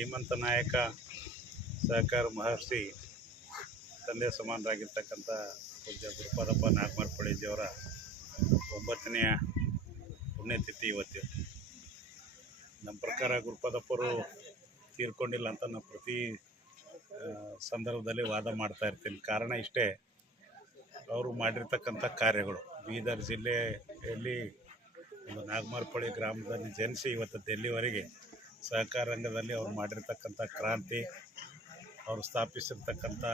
ಧೀಮಂತ ನಾಯಕ ಸಹಕಾರ ಮಹರ್ಷಿ ತಂದೆ ಸಮಾನರಾಗಿರ್ತಕ್ಕಂಥ ಪೂಜ್ಯ ಗುರುಪಾದಪ್ಪ ನಾಗಮಾರ್ ಪಡೇಜಿಯವರ ಒಂಬತ್ತನೆಯ ಪುಣ್ಯತಿಥಿ ಇವತ್ತು. ನಮ್ಮ ಪ್ರಕಾರ ಗುರುಪಾದಪ್ಪರು ತೀರ್ಕೊಂಡಿಲ್ಲ ಅಂತ ನಾವು ಪ್ರತಿ ಸಂದರ್ಭದಲ್ಲಿ ವಾದ ಮಾಡ್ತಾ ಇರ್ತೀನಿ. ಕಾರಣ ಇಷ್ಟೇ, ಅವರು ಮಾಡಿರ್ತಕ್ಕಂಥ ಕಾರ್ಯಗಳು. ಬೀದರ್ ಜಿಲ್ಲೆಯಲ್ಲಿ ಒಂದು ನಾಗಮಾರ್ಪಳ್ಳಿ ಗ್ರಾಮದಲ್ಲಿ ಜನಿಸಿ ಇವತ್ತು ಡೆಲ್ಲಿವರೆಗೆ ಸಹಕಾರ ರಂಗದಲ್ಲಿ ಅವ್ರು ಮಾಡಿರ್ತಕ್ಕಂಥ ಕ್ರಾಂತಿ, ಅವರು ಸ್ಥಾಪಿಸಿರ್ತಕ್ಕಂಥ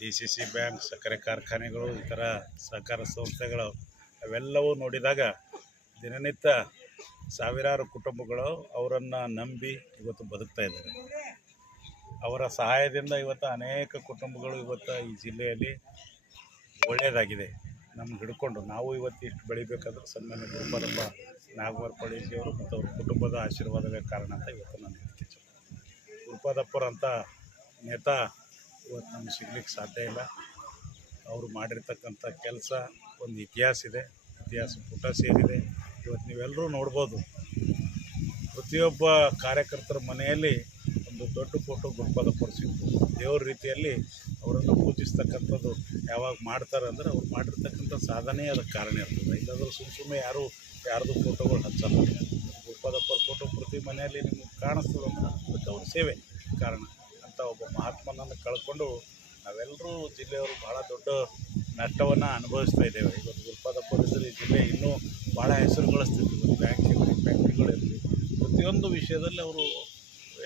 ಡಿ ಸಿ ಸಿ ಬ್ಯಾಂಕ್, ಸಕ್ಕರೆ ಕಾರ್ಖಾನೆಗಳು, ಇತರ ಸಹಕಾರ ಸಂಸ್ಥೆಗಳು, ಅವೆಲ್ಲವೂ ನೋಡಿದಾಗ ದಿನನಿತ್ಯ ಸಾವಿರಾರು ಕುಟುಂಬಗಳು ಅವರನ್ನು ನಂಬಿ ಇವತ್ತು ಬದುಕ್ತಾ ಇದ್ದಾರೆ. ಅವರ ಸಹಾಯದಿಂದ ಇವತ್ತು ಅನೇಕ ಕುಟುಂಬಗಳು ಇವತ್ತು ಈ ಜಿಲ್ಲೆಯಲ್ಲಿ ಒಳ್ಳೆಯದಾಗಿದೆ. ನಮ್ಗೆ ಹಿಡ್ಕೊಂಡು ನಾವು ಇವತ್ತು ಇಷ್ಟು ಬೆಳಿಬೇಕಾದ್ರೂ ಸಣ್ಣ ಗುರುಪಾದಪ್ಪ ನಾಗವಾರ ಪಡೇಜಿಯವರು ಮತ್ತು ಅವ್ರ ಕುಟುಂಬದ ಆಶೀರ್ವಾದವೇ ಕಾರಣ ಅಂತ ಇವತ್ತು ನಾನು ಹೇಳ್ತೀನಿ ಅಂತ ನೇತಾ ಇವತ್ತು ನಮ್ಗೆ ಸಿಗ್ಲಿಕ್ಕೆ ಸಾಧ್ಯ ಇಲ್ಲ. ಅವರು ಮಾಡಿರ್ತಕ್ಕಂಥ ಕೆಲಸ ಒಂದು ಇತಿಹಾಸ ಇದೆ, ಇತಿಹಾಸ ಪುಟ ಸೇರಿದೆ. ಇವತ್ತು ನೀವೆಲ್ಲರೂ ನೋಡ್ಬೋದು, ಪ್ರತಿಯೊಬ್ಬ ಕಾರ್ಯಕರ್ತರ ಮನೆಯಲ್ಲಿ ಒಂದು ದೊಡ್ಡ ಫೋಟೋ ಗುರುಪಾದ ಸಿಗ್ತದೆ ದೇವ್ರ ರೀತಿಯಲ್ಲಿ ಅವರನ್ನು ಪೂಜಿಸ್ತಕ್ಕಂಥದ್ದು ಯಾವಾಗ ಮಾಡ್ತಾರೆ ಅಂದರೆ ಅವ್ರು ಮಾಡಿರ್ತಕ್ಕಂಥ ಸಾಧನೆ ಅದಕ್ಕೆ ಕಾರಣ ಇರ್ತದೆ. ಇಲ್ಲಾಂದ್ರೆ ಸುಮ್ಮ ಸುಮ್ಮನೆ ಯಾರು ಯಾರ್ದು ಫೋಟೋಗಳು ಹಚ್ಚಲ್ಲ. ಗುರುಪಾದಪ್ಪರ ಫೋಟೋ ಪ್ರತಿ ಮನೆಯಲ್ಲಿ ನಿಮಗೆ ಕಾಣಿಸ್ತದೆ ಅಂದ್ರೆ ಅದಕ್ಕೆ ಅವ್ರ ಸೇವೆ ಕಾರಣ. ಅಂತ ಒಬ್ಬ ಮಹಾತ್ಮನನ್ನು ಕಳ್ಕೊಂಡು ನಾವೆಲ್ಲರೂ ಜಿಲ್ಲೆಯವರು ಭಾಳ ದೊಡ್ಡ ನಷ್ಟವನ್ನು ಅನುಭವಿಸ್ತಾ ಇದ್ದೇವೆ. ಇವತ್ತು ಗುರುಪಾದಪ್ಪರಿದ್ದರೆ ಈ ಜಿಲ್ಲೆ ಇನ್ನೂ ಭಾಳ ಹೆಸರು ಗಳಿಸ್ತಿದ್ವಿ ಬ್ಯಾಂಕ್ ಇರಲಿ ಪ್ರತಿಯೊಂದು ವಿಷಯದಲ್ಲಿ ಅವರು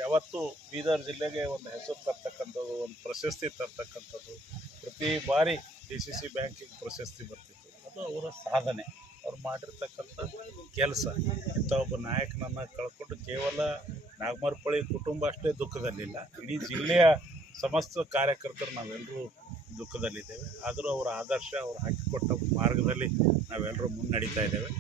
ಯಾವತ್ತೂ ಬೀದರ್ ಜಿಲ್ಲೆಗೆ ಒಂದು ಹೆಸರು ತರ್ತಕ್ಕಂಥದ್ದು, ಒಂದು ಪ್ರಶಸ್ತಿ ತರ್ತಕ್ಕಂಥದ್ದು, ಪ್ರತಿ ಬಾರಿ ಡಿ ಸಿ ಸಿ ಬ್ಯಾಂಕಿಗೆ ಪ್ರಶಸ್ತಿ ಬರ್ತಿತ್ತು. ಅದು ಅವರ ಸಾಧನೆ. ಅವ್ರು ಮಾಡಿರ್ತಕ್ಕಂಥ ಕೆಲಸ. ಇಂಥ ಒಬ್ಬ ನಾಯಕನನ್ನು ಕಳ್ಕೊಂಡು ಕೇವಲ ನಾಗಮರ್ಪಳ್ಳಿ ಕುಟುಂಬ ಅಷ್ಟೇ ದುಃಖದಲ್ಲಿಲ್ಲ. ಇಡೀ ಜಿಲ್ಲೆಯ ಸಮಸ್ತ ಕಾರ್ಯಕರ್ತರು ನಾವೆಲ್ಲರೂ ದುಃಖದಲ್ಲಿದ್ದೇವೆ. ಆದರೂ ಅವರ ಆದರ್ಶ ಅವ್ರು ಹಾಕಿಕೊಟ್ಟ ಮಾರ್ಗದಲ್ಲಿ ನಾವೆಲ್ಲರೂ ಮುನ್ನಡೀತಾ ಇದ್ದೇವೆ.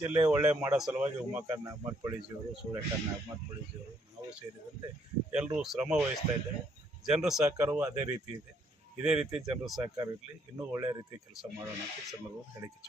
ಜಿಲ್ಲೆ ಒಳ್ಳೆ ಮಾಡೋ ಸಲುವಾಗಿ ಉಮಾಕಾಂತ್ ನಾಗಮರ್ ಅವರು ಸೂರ್ಯಕಾಂತ್ ಅವರು ನಾವು ಸೇರಿದಂತೆ ಎಲ್ಲರೂ ಶ್ರಮ ವಹಿಸ್ತಾ ಇದ್ದೇವೆ. ಜನರ ಸಹಕಾರವು ಅದೇ ರೀತಿ ಇದೆ. ಇದೇ ರೀತಿ ಜನರ ಸಹಕಾರ ಇರಲಿ, ಇನ್ನೂ ಒಳ್ಳೆಯ ರೀತಿ ಕೆಲಸ ಮಾಡೋಣ ಅಂತ ಸಂದರ್ಭದಲ್ಲಿ ಹೇಳಿಕೆ